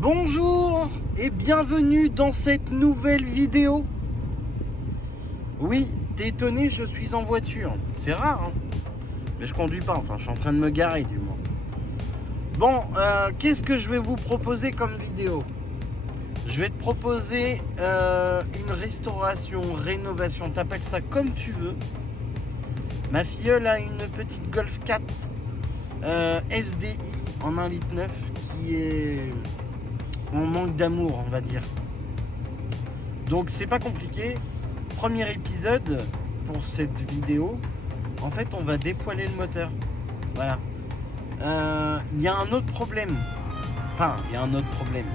Bonjour et bienvenue dans cette nouvelle vidéo. Oui, t'es étonné, je suis en voiture. C'est rare, hein. Mais je conduis pas, enfin je suis en train de me garer du moins. Bon, qu'est-ce que je vais vous proposer comme vidéo? Je vais te proposer une restauration, rénovation, t'appelles ça comme tu veux. Ma filleule a une petite Golf 4 SDI en 1,9 litre qui est en manque d'amour, on va dire. Donc c'est pas compliqué. Premier épisode pour cette vidéo, en fait on va dépoiler le moteur. Voilà. Il y a un autre problème. Enfin, il y a un autre problème.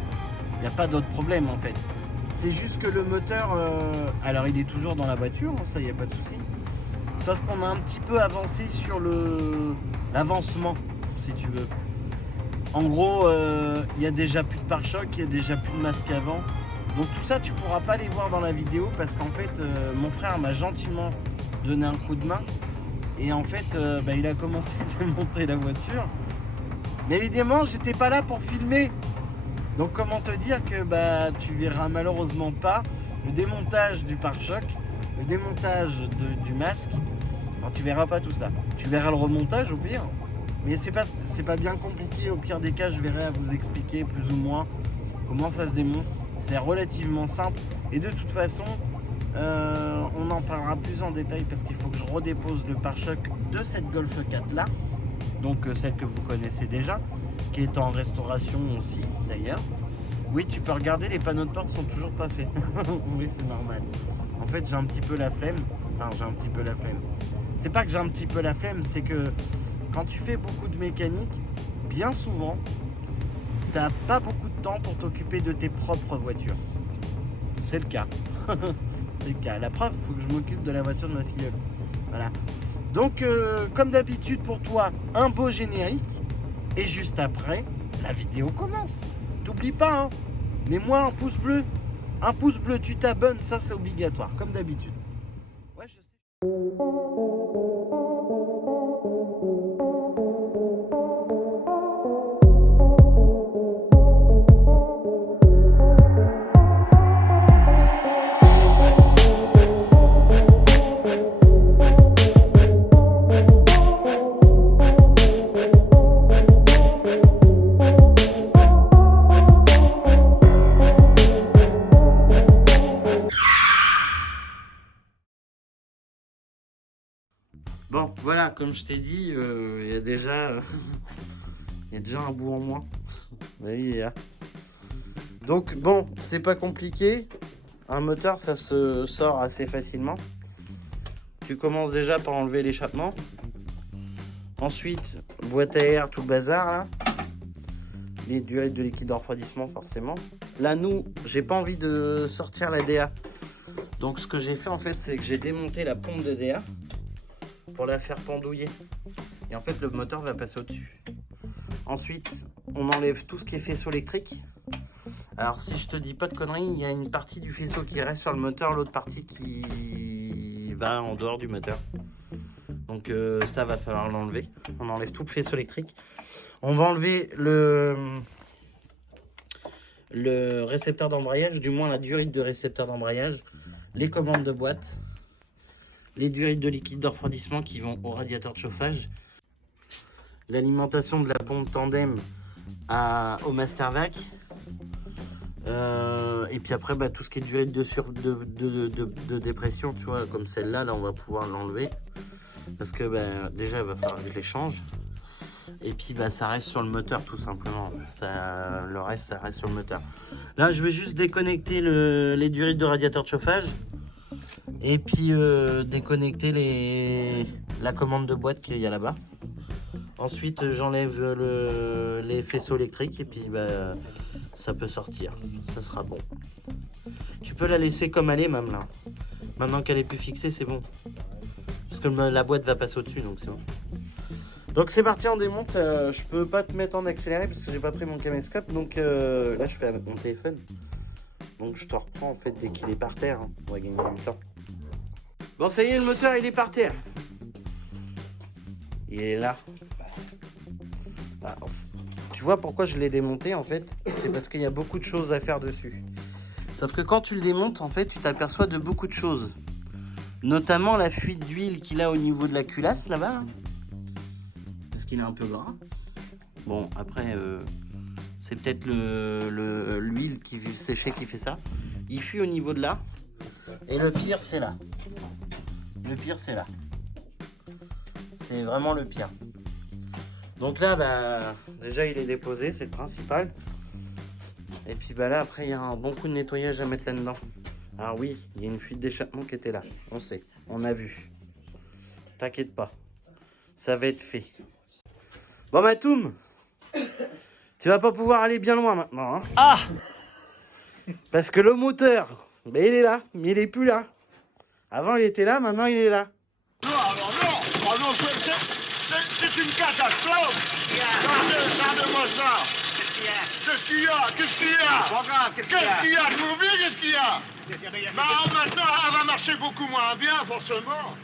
Il n'y a pas d'autre problème en fait. C'est juste que le moteur, alors il est toujours dans la voiture, ça il n'y a pas de souci. Sauf qu'on a un petit peu avancé sur l'avancement, si tu veux. En gros, il n'y a déjà plus de pare-choc, il n'y a déjà plus de masque avant. Donc tout ça, tu ne pourras pas les voir dans la vidéo parce qu'en fait, mon frère m'a gentiment donné un coup de main. Et en fait, il a commencé à démonter la voiture. Mais évidemment, j'étais pas là pour filmer. Donc comment te dire que tu verras malheureusement pas le démontage du pare-choc, le démontage du masque. Alors, tu verras pas tout ça. Tu verras le remontage au pire. Mais c'est pas bien compliqué. Au pire des cas, je verrai à vous expliquer plus ou moins comment ça se démonte. C'est relativement simple. Et de toute façon, on en parlera plus en détail parce qu'il faut que je redépose le pare-choc de cette Golf 4 là. Donc celle que vous connaissez déjà, qui est en restauration aussi d'ailleurs. Oui, tu peux regarder, les panneaux de porte sont toujours pas faits. Oui, c'est normal. En fait, j'ai un petit peu la flemme. Enfin, j'ai un petit peu la flemme. C'est pas que j'ai un petit peu la flemme, c'est que quand tu fais beaucoup de mécanique, bien souvent, t'as pas beaucoup de temps pour t'occuper de tes propres voitures. C'est le cas. C'est le cas. La preuve, il faut que je m'occupe de la voiture de ma filleule. Voilà. Donc, comme d'habitude pour toi, un beau générique. Et juste après, la vidéo commence. T'oublies pas, hein. Mets-moi un pouce bleu. Un pouce bleu, tu t'abonnes, ça c'est obligatoire, comme d'habitude. Ouais, je sais. Bon, voilà, comme je t'ai dit, il y a déjà un bout en moins. Oui, donc bon, c'est pas compliqué. Un moteur, ça se sort assez facilement. Tu commences déjà par enlever l'échappement. Ensuite, boîte à air, tout le bazar là. Les durées de liquide de refroidissement forcément. Là, j'ai pas envie de sortir la DA. Donc ce que j'ai fait en fait, c'est que j'ai démonté la pompe de DA pour la faire pendouiller. Et en fait, le moteur va passer au-dessus. Ensuite, on enlève tout ce qui est faisceau électrique. Alors, si je te dis pas de conneries, il y a une partie du faisceau qui reste sur le moteur, l'autre partie qui va en dehors du moteur. Donc, ça va falloir l'enlever. On enlève tout le faisceau électrique. On va enlever le récepteur d'embrayage, du moins la durite de récepteur d'embrayage, les commandes de boîte, les durites de liquide de refroidissement qui vont au radiateur de chauffage, l'alimentation de la pompe tandem au master vac, et puis après tout ce qui est durite de dépression, tu vois, comme celle-là, là on va pouvoir l'enlever parce que déjà il va falloir que je les change, et puis ça reste sur le moteur tout simplement. Le reste ça reste sur le moteur. Là je vais juste déconnecter les durites de radiateur de chauffage. Et puis déconnecter la commande de boîte qu'il y a là-bas. Ensuite j'enlève les faisceaux électriques et puis ça peut sortir. Ça sera bon. Tu peux la laisser comme elle est même là. Maintenant qu'elle est plus fixée, c'est bon. Parce que la boîte va passer au-dessus, donc c'est bon. Donc c'est parti, on démonte. Je peux pas te mettre en accéléré parce que j'ai pas pris mon caméscope. Donc là je fais avec mon téléphone. Donc je te reprends en fait dès qu'il est par terre, hein. On va gagner du temps. Bon, ça y est, le moteur il est par terre. Il est là. Alors, Tu vois pourquoi je l'ai démonté en fait? C'est parce qu'il y a beaucoup de choses à faire dessus. Sauf que quand tu le démontes, en fait, tu t'aperçois de beaucoup de choses. Notamment la fuite d'huile qu'il a au niveau de la culasse là-bas. Parce qu'il est un peu gras. Bon, après, c'est peut-être l'huile qui séchée qui fait ça. Il fuit au niveau de là. Et le pire, c'est là. Le pire, c'est là. C'est vraiment le pire. Donc là, bah, déjà, il est déposé, c'est le principal. Et puis bah là, après, il y a un bon coup de nettoyage à mettre là-dedans. Alors oui, il y a une fuite d'échappement qui était là. On sait, on a vu. T'inquiète pas, ça va être fait. Bon, Matoum, tu vas pas pouvoir aller bien loin maintenant. Hein, Ah! parce que le moteur, ben, il est là, mais il est plus là. Avant, il était là, maintenant, il est là. Non, alors non, oh non, c'est une catastrophe. Regardez-moi ça. Qu'est-ce qu'il y a? Qu'est-ce qu'il y a? Qu'est-ce qu'il y a? Vous oubliez qu'est-ce qu'il y a? Bah maintenant, elle va marcher beaucoup moins bien, forcément.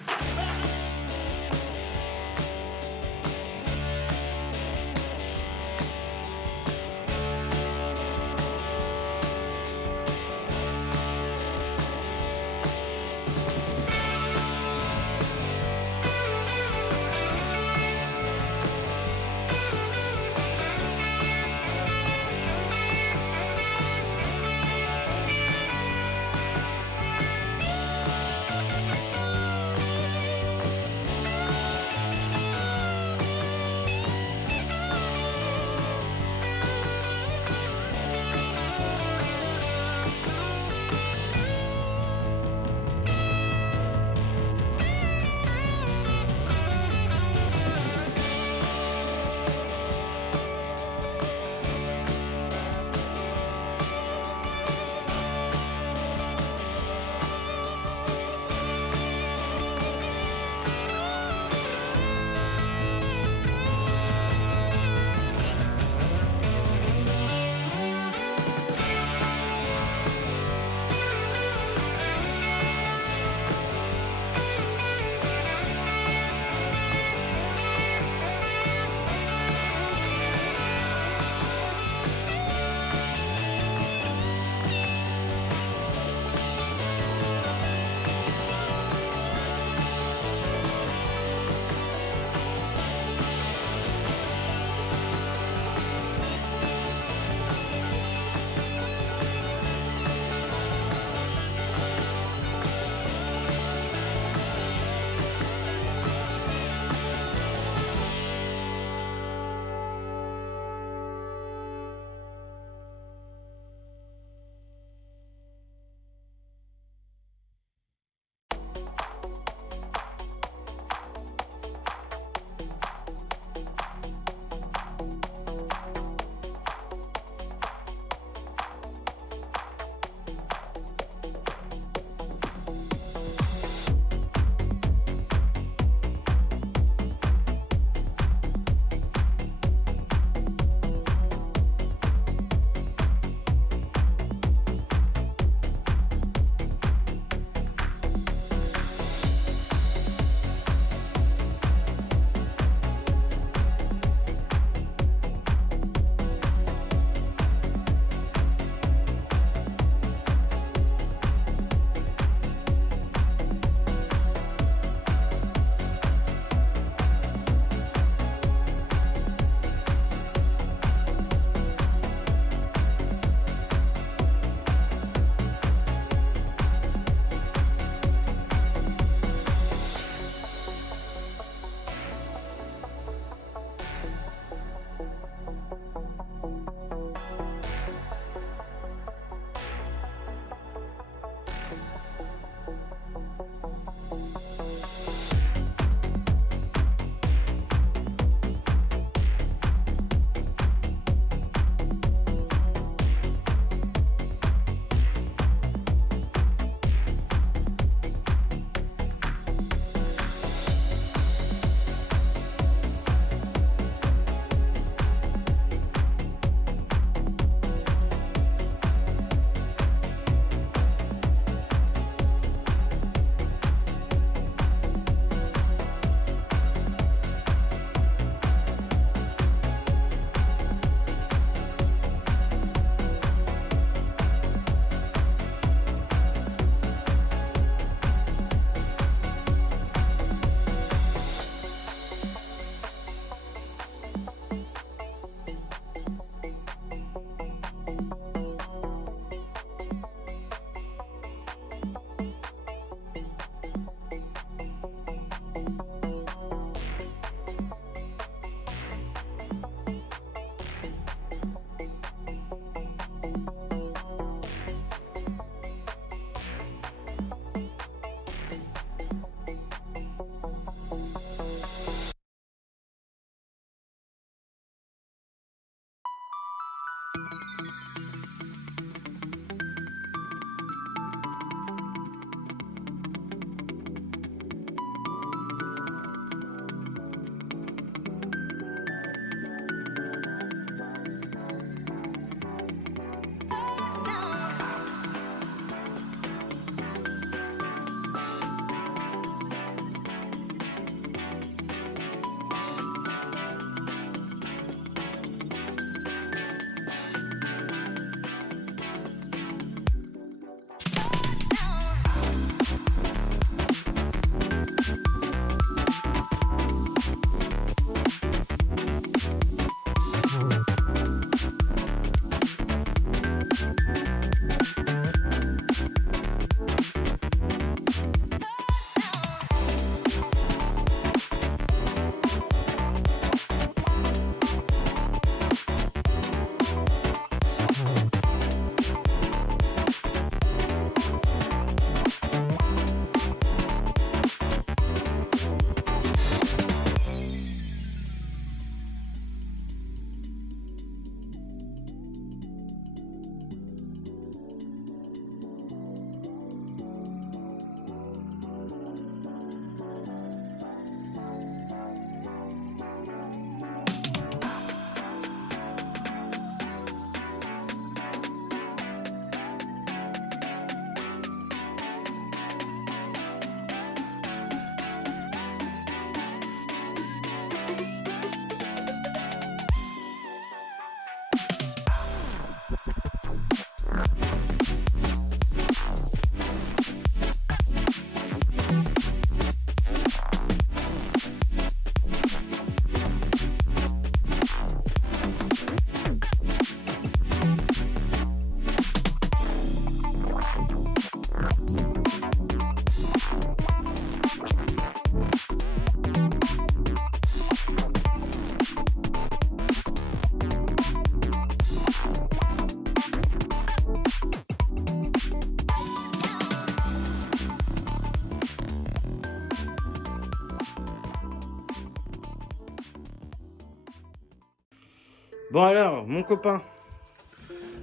Bon alors, mon copain,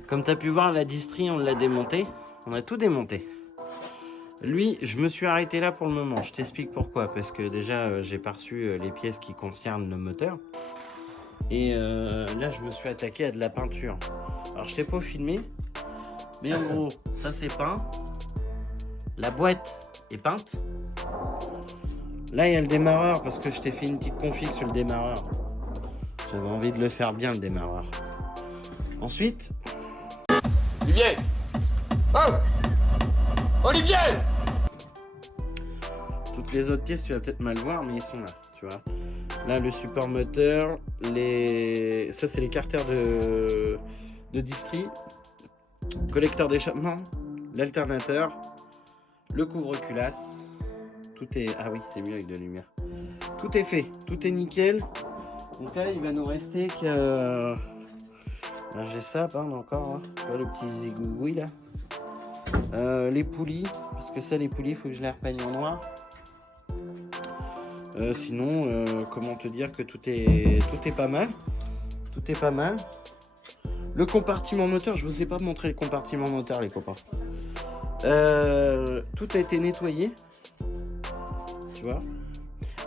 comme tu as pu voir, la distrie, on l'a démonté. On a tout démonté. Lui, je me suis arrêté là pour le moment. Je t'explique pourquoi. Parce que déjà, j'ai pas reçu les pièces qui concernent le moteur. Et là, je me suis attaqué à de la peinture. Alors, je t'ai pas filmé. Mais en gros, ça c'est peint. La boîte est peinte. Là, il y a le démarreur parce que je t'ai fait une petite config sur le démarreur. J'avais envie de le faire bien, le démarreur. Ensuite... Olivier! Oh! Olivier! Toutes les autres pièces, tu vas peut-être mal voir, mais ils sont là, tu vois. Là, le support moteur, ça, c'est les carters de distri, collecteur d'échappement, l'alternateur, le couvre-culasse. Tout est... Ah oui, c'est mieux avec de la lumière. Tout est fait, tout est nickel. Donc là, il va nous rester que... Là, j'ai ça, encore, hein. Tu vois, le petit zigouigoui, là. Les poulies, parce que ça, les poulies, il faut que je les repeigne en noir. Sinon, comment te dire que tout est pas mal. Tout est pas mal. Le compartiment moteur, je vous ai pas montré le compartiment moteur, les copains. Tout a été nettoyé. Tu vois.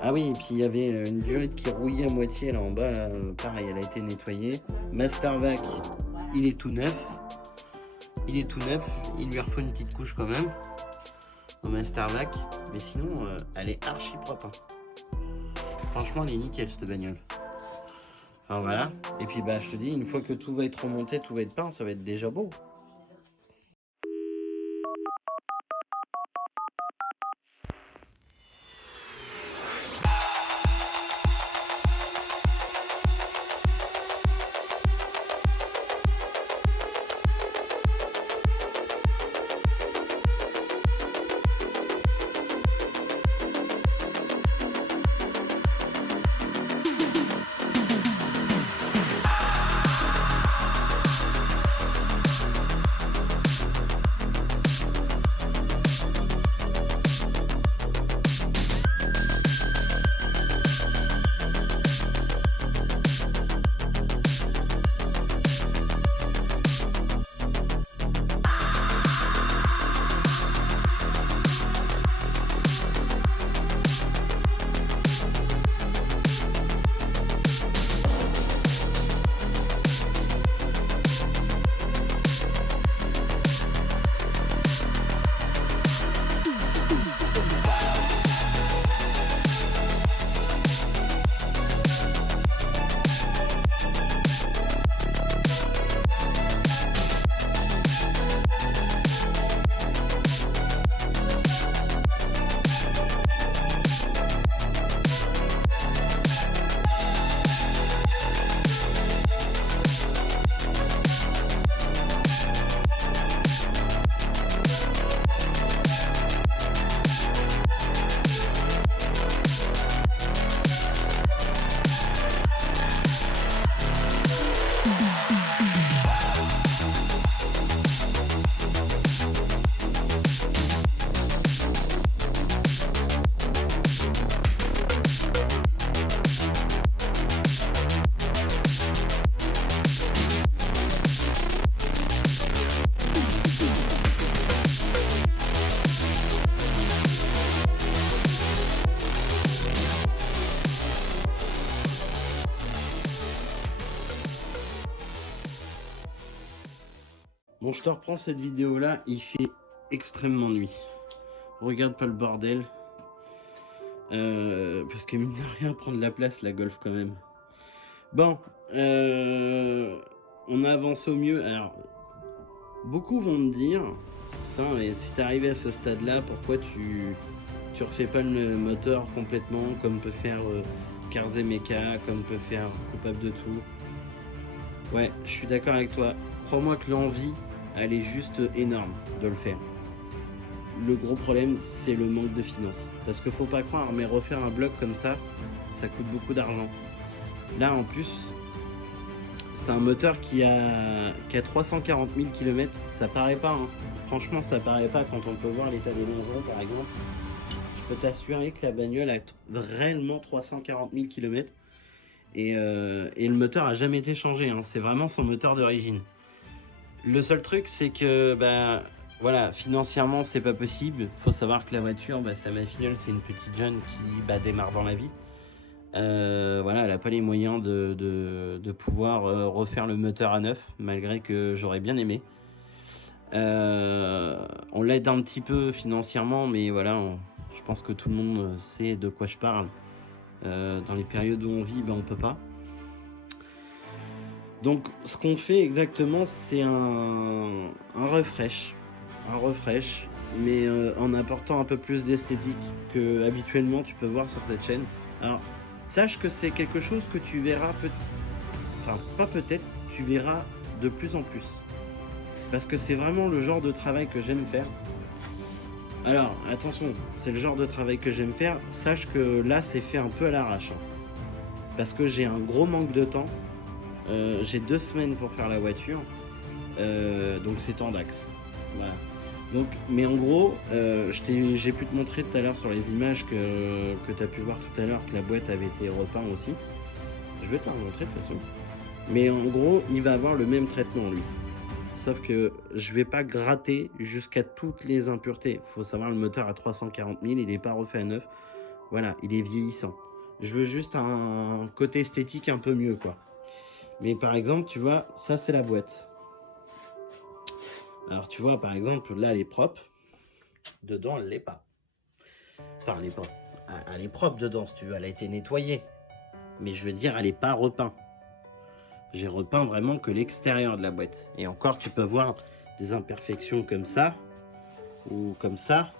Ah oui, et puis il y avait une durite qui rouillait à moitié là en bas. Là, pareil, elle a été nettoyée. Mastervac, il est tout neuf. Il est tout neuf. Il lui refaut une petite couche quand même au Mastervac. Mais sinon, elle est archi propre. Hein. Franchement, elle est nickel cette bagnole. Enfin voilà. Et puis bah, je te dis, une fois que tout va être remonté, tout va être peint, ça va être déjà beau. Bon, je te reprends cette vidéo là, il fait extrêmement nuit. Regarde pas le bordel. Parce que mine de rien, prend de la place la Golf quand même. Bon, on avance au mieux. Alors, beaucoup vont me dire, putain, mais si t'es arrivé à ce stade là, pourquoi tu refais pas le moteur complètement comme peut faire Carzé Mecha, comme peut faire Coupable de tout. Ouais, je suis d'accord avec toi. Crois-moi que l'envie, elle est juste énorme de le faire. Le gros problème, c'est le manque de finances. Parce que faut pas croire, mais refaire un bloc comme ça, ça coûte beaucoup d'argent. Là, en plus, c'est un moteur qui a 340 000 km. Ça paraît pas, hein. Franchement, ça paraît pas quand on peut voir l'état des longerons, par exemple. Je peux t'assurer que la bagnole a réellement 340 000 km. Et le moteur a jamais été changé, hein. C'est vraiment son moteur d'origine. Le seul truc, c'est que bah, voilà, financièrement, c'est pas possible. Faut savoir que la voiture, bah, sa Mafiole, c'est une petite jeune qui bah, démarre dans la vie. Voilà, elle n'a pas les moyens de pouvoir refaire le moteur à neuf, malgré que j'aurais bien aimé. On l'aide un petit peu financièrement, mais voilà, je pense que tout le monde sait de quoi je parle. Dans les périodes où on vit, ben, on peut pas. Donc ce qu'on fait exactement, c'est un refresh. Un refresh, mais en apportant un peu plus d'esthétique que habituellement tu peux voir sur cette chaîne. Alors, sache que c'est quelque chose que tu verras enfin pas peut-être, tu verras de plus en plus. Parce que c'est vraiment le genre de travail que j'aime faire. Alors, attention, c'est le genre de travail que j'aime faire. Sache que là, c'est fait un peu à l'arrache. Parce que j'ai un gros manque de temps. J'ai 2 semaines pour faire la voiture. Donc c'est en d'axe. Voilà. Donc, mais en gros, j'ai pu te montrer tout à l'heure sur les images que tu as pu voir tout à l'heure que la boîte avait été repeinte aussi. Je vais te la montrer de toute façon. Mais en gros, il va avoir le même traitement lui. Sauf que je vais pas gratter jusqu'à toutes les impuretés. Il faut savoir, le moteur à 340 000, il n'est pas refait à neuf. Voilà, il est vieillissant. Je veux juste un côté esthétique un peu mieux, quoi. Mais par exemple, tu vois, ça c'est la boîte. Alors tu vois, par exemple, là elle est propre. Dedans, elle l'est pas. Enfin, elle est pas. Elle est propre dedans, si tu veux. Elle a été nettoyée. Mais je veux dire, elle n'est pas repeinte. J'ai repeint vraiment que l'extérieur de la boîte. Et encore, tu peux voir des imperfections comme ça. Ou comme ça.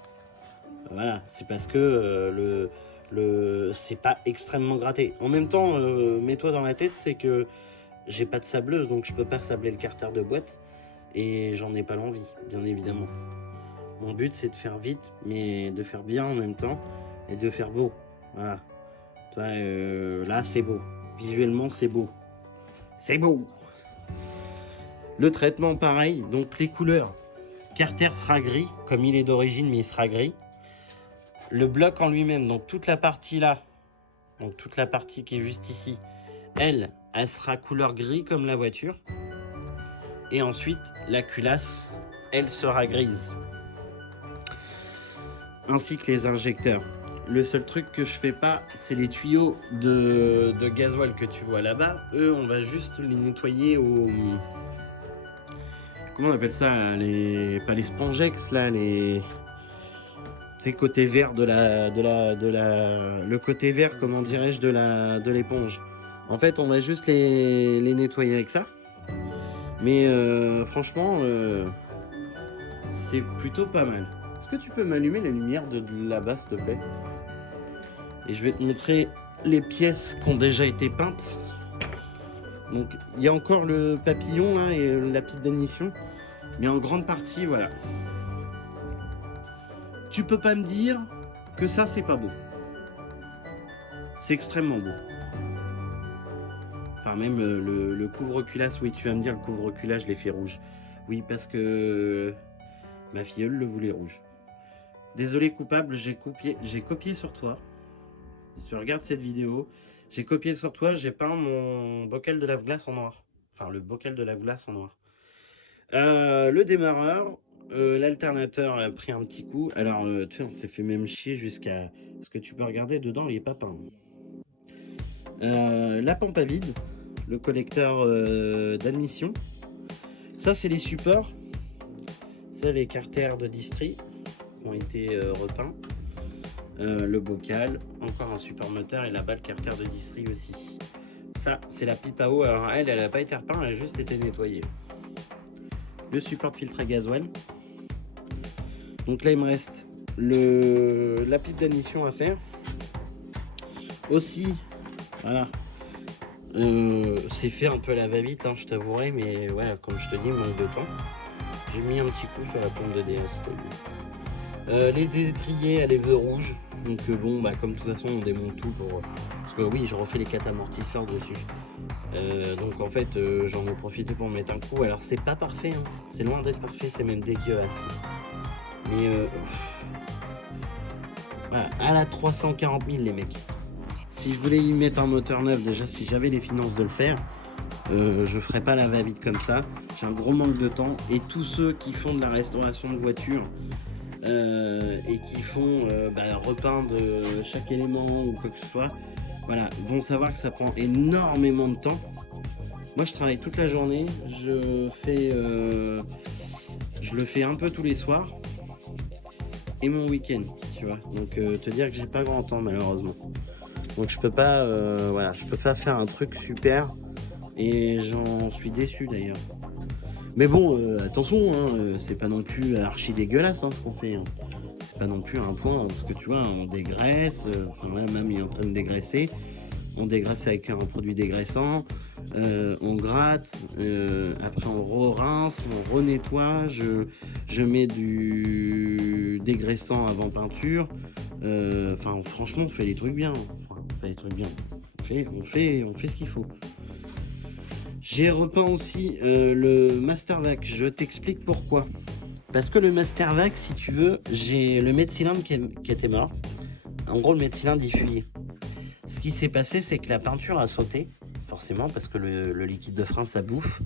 Voilà, c'est parce que c'est pas extrêmement gratté. En même temps, mets-toi dans la tête, c'est que j'ai pas de sableuse, donc je peux pas sabler le carter de boîte. Et j'en ai pas l'envie, bien évidemment. Mon but, c'est de faire vite, mais de faire bien en même temps. Et de faire beau. Voilà. Toi, là, c'est beau. Visuellement, c'est beau. C'est beau. Le traitement, pareil. Donc, les couleurs. Carter sera gris, comme il est d'origine, mais il sera gris. Le bloc en lui-même, donc toute la partie là, donc toute la partie qui est juste ici, elle sera couleur gris comme la voiture. Et ensuite, la culasse, elle sera grise. Ainsi que les injecteurs. Le seul truc que je fais pas, c'est les tuyaux de gasoil que tu vois là-bas. Eux, on va juste les nettoyer au... Comment on appelle ça? Pas les spongex, là, les... C'est côté vert le côté vert, comment dirais-je, de l'éponge. En fait, on va juste les nettoyer avec ça. Mais franchement, c'est plutôt pas mal. Est-ce que tu peux m'allumer la lumière de là-bas, s'il te plaît? Et je vais te montrer les pièces qui ont déjà été peintes. Donc, il y a encore le papillon là et la petite d'admission. Mais en grande partie, voilà. Tu peux pas me dire que ça, c'est pas beau. C'est extrêmement beau. Enfin, même le couvre-culasse, oui, tu vas me dire, le couvre-culasse, je l'ai fait rouge. Oui, parce que ma filleule le voulait rouge. Désolé, coupable, j'ai copié sur toi. Si tu regardes cette vidéo, j'ai copié sur toi, j'ai peint mon bocal de lave-glace en noir. Enfin, le bocal de lave-glace en noir. Le démarreur, l'alternateur a pris un petit coup. Alors, tu sais, on s'est fait même chier jusqu'à... Parce que tu peux regarder, dedans, il n'est pas peint. La pompe à vide, le collecteur d'admission. Ça, c'est les supports. Ça, les carters de distri ont été repeints. Le bocal, encore un support moteur et là-bas le carter de distri aussi. Ça, c'est la pipe à eau. Alors elle n'a pas été repeinte, elle a juste été nettoyée. Le support de filtre à gasoil. Donc là, il me reste la pipe d'admission à faire. Aussi, voilà. C'est fait un peu à la va-vite, hein, je t'avouerai, mais voilà, comme je te dis, manque de temps. J'ai mis un petit coup sur la pompe de DS. Les étriers à l'éveux rouge. Donc bon, bah, comme de toute façon on démonte tout pour... Parce que oui, je refais les 4 amortisseurs dessus. Donc en fait, j'en ai profité pour mettre un coup. Alors c'est pas parfait, hein. C'est loin d'être parfait, c'est même dégueulasse. Mais voilà, à la 340 000 les mecs. Si je voulais y mettre un moteur neuf, déjà si j'avais les finances de le faire, je ferais pas la va-vite comme ça. J'ai un gros manque de temps. Et tous ceux qui font de la restauration de voitures et qui font repeindre chaque élément ou quoi que ce soit, voilà, vont savoir que ça prend énormément de temps. Moi je travaille toute la journée, je le fais un peu tous les soirs et mon week-end, tu vois. Donc te dire que j'ai pas grand temps malheureusement. Donc je peux pas je peux pas faire un truc super et j'en suis déçu d'ailleurs. Mais bon, attention, hein, c'est pas non plus archi dégueulasse hein, ce qu'on fait. Hein. C'est pas non plus un point, parce que tu vois, on dégraisse, là même il est en train de dégraisser. On dégraisse avec un produit dégraissant, on gratte, après on rince, on renettoie, je mets du dégraissant avant peinture. Franchement, on fait les trucs bien. On fait les trucs bien. On fait ce qu'il faut. J'ai repeint aussi le Mastervac. Je t'explique pourquoi. Parce que le Mastervac, si tu veux, j'ai le mètre-cylindre qui était mort. En gros, le mètre-cylindre il fuyait. Ce qui s'est passé, c'est que la peinture a sauté, forcément, parce que le liquide de frein, ça bouffe.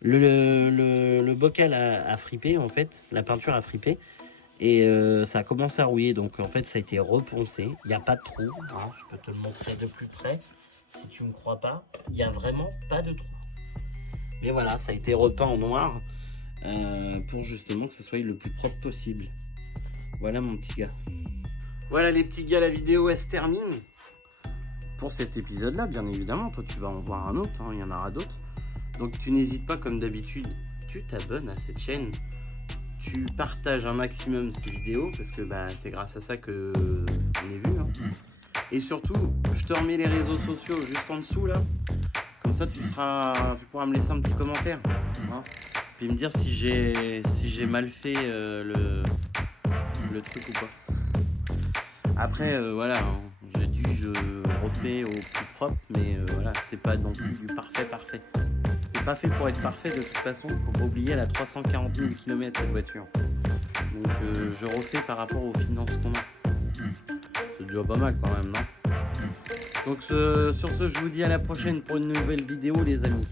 Le bocal a fripé, en fait. La peinture a fripé. Et ça a commencé à rouiller. Donc, en fait, ça a été reponcé. Il n'y a pas de trou. Hein. Je peux te le montrer de plus près. Si tu ne me crois pas, il n'y a vraiment pas de trou. Mais voilà, ça a été repeint en noir pour justement que ça soit le plus propre possible. Voilà, mon petit gars. Voilà, les petits gars, la vidéo, elle se termine. Pour cet épisode-là, bien évidemment, toi tu vas en voir un autre, hein, il y en aura d'autres. Donc tu n'hésites pas, comme d'habitude, tu t'abonnes à cette chaîne, tu partages un maximum ces vidéos, parce que c'est grâce à ça que on est vu. Hein. Et surtout, je te remets les réseaux sociaux juste en dessous là, comme ça tu pourras me laisser un petit commentaire, hein, puis me dire si j'ai mal fait le truc ou pas. Après, voilà. Hein. Je refais au plus propre, mais voilà, c'est pas non plus du parfait. C'est pas fait pour être parfait de toute façon, faut pas oublier, elle a 340 000 km cette voiture. Donc je refais par rapport aux finances qu'on a. C'est déjà pas mal quand même, non? Donc sur ce, je vous dis à la prochaine pour une nouvelle vidéo les amis.